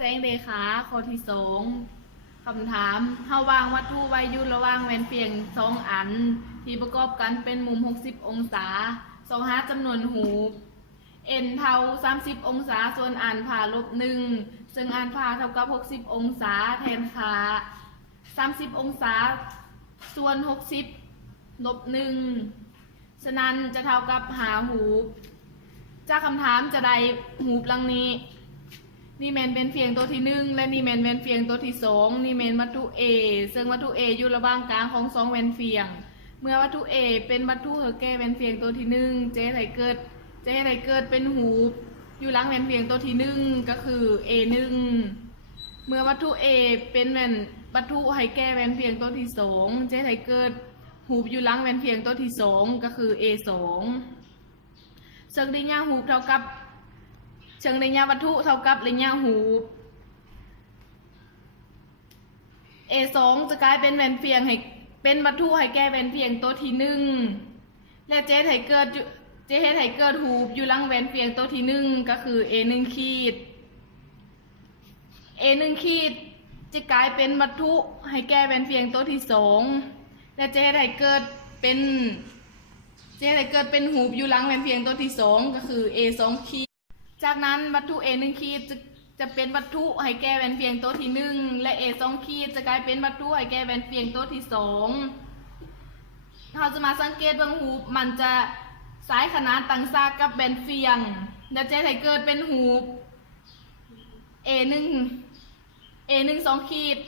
แสงเดขาข้อที่สองคำถามเฮาวางวัตถุไว้อยู่ระหว่างแหวนเพียงสองอันที่ประกอบกันเป็นมุม60องศาสองหาจำนวนหูn เท่า30องศาส่วนอ่านผ่า-1ซึ่งอ่านผ่าเท่ากับ60องศาแทนค่า30องศาส่วน60-1ฉะนั้นจะเท่ากับหาหูจากคำถามจะได้หูลังนี้นี่แมนเป็นเฟียงตัวที่1และนี่แมนเป็นเฟียงตัวที่2นี่แมนวัตถุ A ซึ่งวัตถุ A อยู่ระหว่างกลางของ2แวนเฟียงเมื่อวัตถุ A เป็นวัตถุเฮอแก้แวนเฟียงตัวที่1จะให้เกิดเป็นหูอยู่หลังแวนเฟียงตัวที่1ก็คือ A1 เมื่อวัตถุ A เป็นวัตถุให้แก้แวนเฟียงตัวที่2จะให้เกิดหูอยู่หลังแวนเฟียงตัวที่2ก็คือ A2 ซึ่งระยะหูเท่ากับระยะวัตถุเท่ากับระยะหู A2 จะกลายเป็นแวนเฟียงให้เป็นวัตถุให้แก้แวนเฟียงตัวที่1และเจให้เกิดหูอยู่หลังแวนเฟียงตัวที่1ก็คือ A1 ขีด A1 ขีดจะกลายเป็นวัตถุให้แก้แวนเฟียงตัวที่2และเจให้เกิดเป็นหูอยู่หลังแวนเฟียงตัวที่2ก็คือ A2 ขีดจากนั้นวัตถุ A1 ขีดจะเป็นวัตถุให้แก้แวนเฟียงตัวที่1และ A2 ขีดจะกลายเป็นวัตถุให้แก้แวนเฟียงตัวที่2เราจะมาสังเกตว่าหูมันจะสายขนานต่างซากกับแวนเฟียงและจะให้เกิดเป็นหู A1 2ขีด